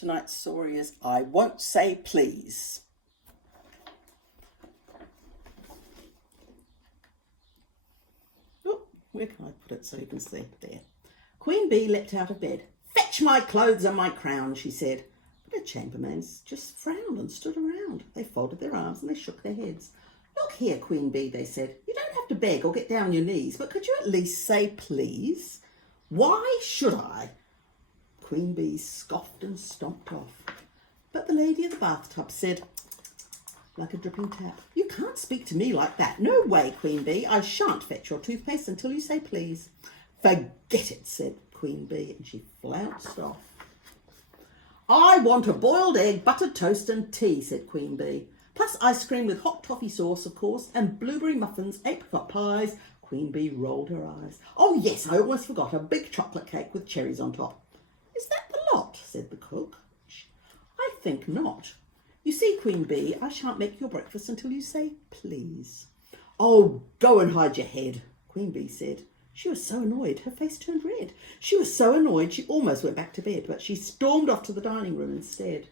Tonight's story is I Won't Say Please. Oh, where can I put it so you can see? There. Queen Bee leapt out of bed. "Fetch my clothes and my crown," she said. But her chambermaids just frowned and stood around. They folded their arms and they shook their heads. "Look here, Queen Bee," they said. "You don't have to beg or get down on your knees, but could you at least say please? Why should I?" Queen Bee scoffed and stomped off. But the lady of the bathtub said, like a dripping tap, "You can't speak to me like that. No way, Queen Bee. I shan't fetch your toothpaste until you say please." "Forget it," said Queen Bee, and she flounced off. "I want a boiled egg, buttered toast and tea," said Queen Bee. "Plus ice cream with hot toffee sauce, of course, and blueberry muffins, apricot pies." Queen Bee rolled her eyes. "Oh yes, I almost forgot, a big chocolate cake with cherries on top." "Is that the lot?" said the cook. "I think not. You see, Queen Bee, I shan't make your breakfast until you say please." "Oh, go and hide your head," Queen Bee said. She was so annoyed, her face turned red. She was so annoyed she almost went back to bed, but she stormed off to the dining room instead.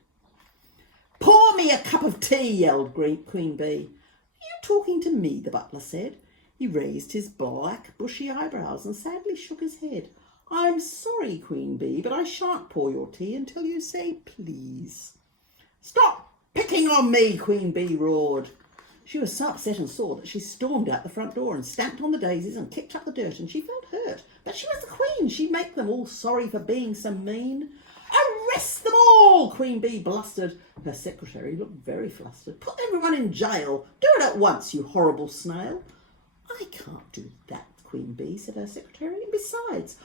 "Pour me a cup of tea," yelled Queen Bee. "Are you talking to me?" the butler said. He raised his black, bushy eyebrows and sadly shook his head. "I'm sorry, Queen Bee, but I shan't pour your tea until you say please." "Stop picking on me," Queen Bee roared. She was so upset and sore that she stormed out the front door and stamped on the daisies and kicked up the dirt, and she felt hurt. But she was the queen. She'd make them all sorry for being so mean. "Arrest them all," Queen Bee blustered. Her secretary looked very flustered. "Put everyone in jail. Do it at once, you horrible snail." "I can't do that, Queen Bee," said her secretary. "And besides,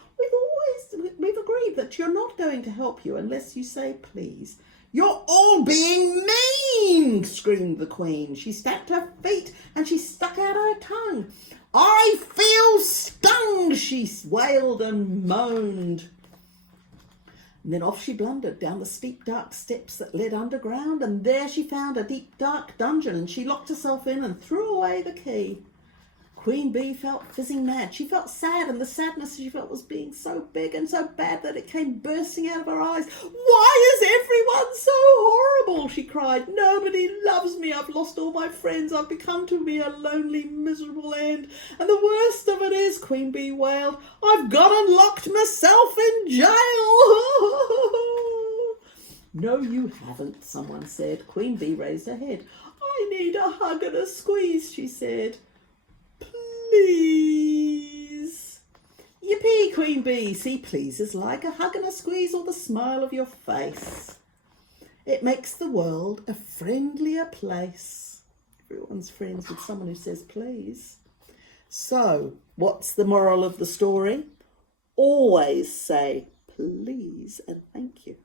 we've agreed that you're not going to help you unless you say please." "You're all being mean," screamed the queen. She stamped her feet and she stuck out her tongue. "I feel stung," she wailed and moaned. And then off she blundered down the steep dark steps that led underground, and there she found a deep dark dungeon, and she locked herself in and threw away the key. Queen Bee felt fizzing mad. She felt sad, and the sadness she felt was being so big and so bad that it came bursting out of her eyes. "Why is everyone so horrible?" she cried. "Nobody loves me. I've lost all my friends. I've become to be a lonely, miserable end. And the worst of it is," Queen Bee wailed, "I've gone and locked myself in jail." "No, you haven't," someone said. Queen Bee raised her head. "I need a hug and a squeeze," she said. "Please." "Yippee, Queen Bee. See, please is like a hug and a squeeze or the smile of your face. It makes the world a friendlier place." Everyone's friends with someone who says please. So, what's the moral of the story? Always say please and thank you.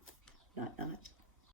Night, night.